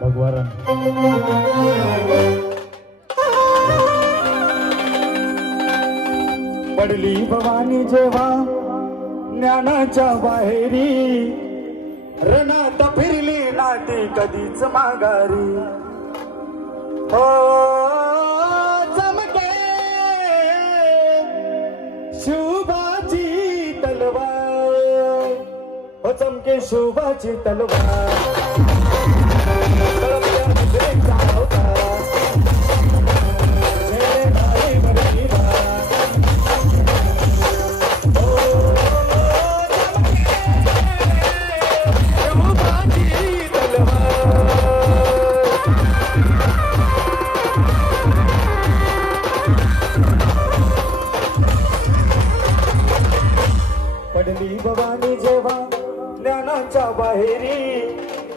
भगवान पडली भवानी जेव्हा ज्ञानाच्या बाहेरी रणात फिरली नाटी कधीच माघारी हो चमके शुभाची तलवार हो चमके शुभाची तलवार पडली भवानी जेव्हा ज्ञानाच्या बाहेरी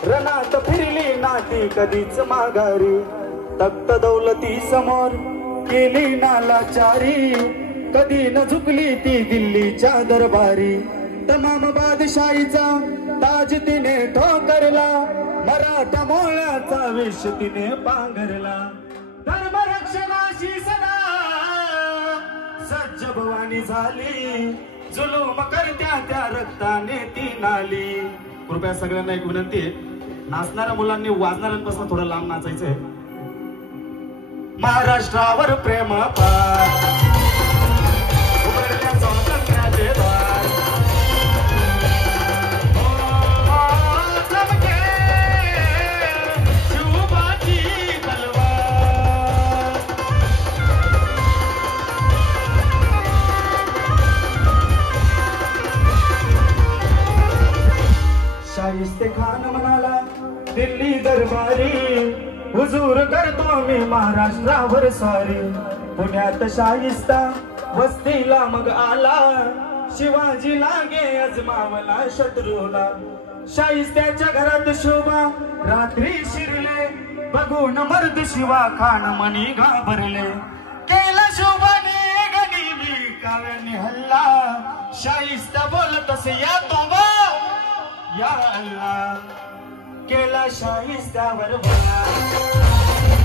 रणात फिरली नाटी कधीच माघारी तख्त दौलती समोर केली नालाचारी कधी न झुकली ती दिल्लीच्या दरबारी तमाम बादशाहीचा ताज तिने ठोकरला मराठा मोळ्याचा विष तिने पांघरला धर्मरक्षणाशी सदा सज्ज भवानी झाली जुलूम करत्या त्या रक्ताने ती नाली कृपया सगळ्यांना एक विनंती आहे नाचणाऱ्या मुलांनी वाजणाऱ्यांपासून थोडं लांब नाचायचंय महाराष्ट्रावर प्रेम पार उघडल्या स्वातंत्र्याचे द्वार शुभाची तलवार शाहिस्ते खान म्हणाला दिल्ली दरबारी हुजूर करतो मी महाराष्ट्रावर स्वारी पुण्यात शाहिस्ता वस्तीला मग आला शिवाजी लागे अजमावला शत्रूला शाहिस्त्याच्या घरात शोभा रात्री शिरले बघून मर्द शिवा खान मनी घाबरले केला शोभाने गनिमी काव्याने हल्ला शाहिस्ता बोलत या तोबा या अल्लाह केला शाहिस्त्यावर भला